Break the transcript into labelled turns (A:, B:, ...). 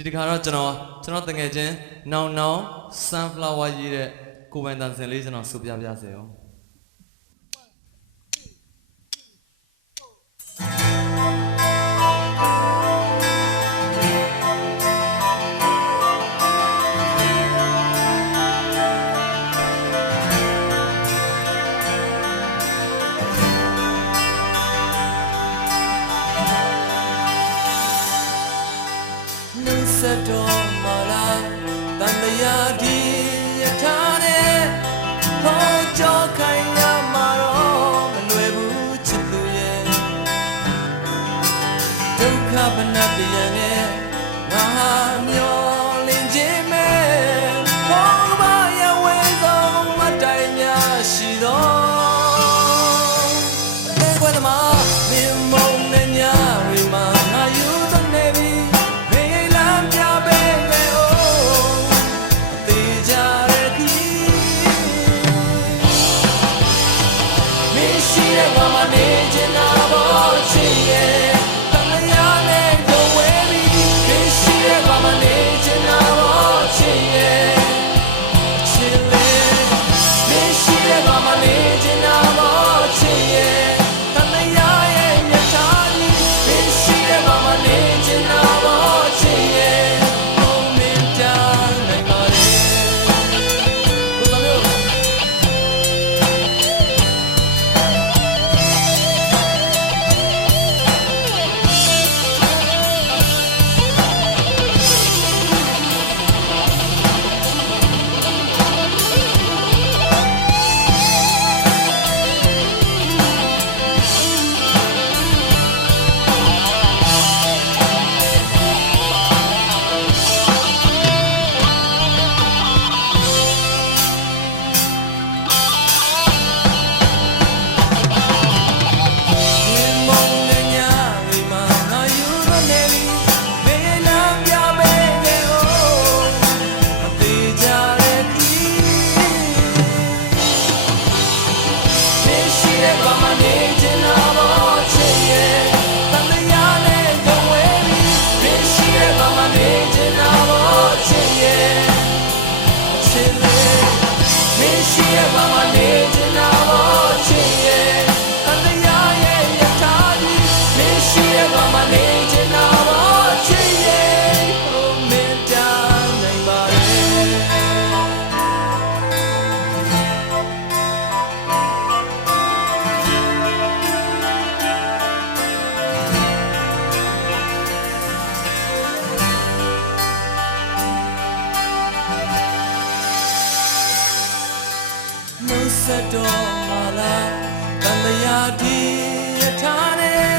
A: ဒီတခါတော့ကျွန်တော်ကျွန်တော်တငယ်ချင်းနောင်နောင် sunflower ရေးတဲ့ကိုယ်ပိုင်တန်စင်လေးကျွန်တော်စုပြပြစေအောင် မလားတန်လျာဒီယထာနဲ့ဟောကြောခိုင်ရမှာတော့မလွယ်ဘူးချစ်သူရဲ့ဒုက္ခပနတယံနဲ့ငါဟာမျော original. ရှိရပါမနေချင်တာပါ ဆက်တော်မှာလားတန်လျာဒီရထားနဲ့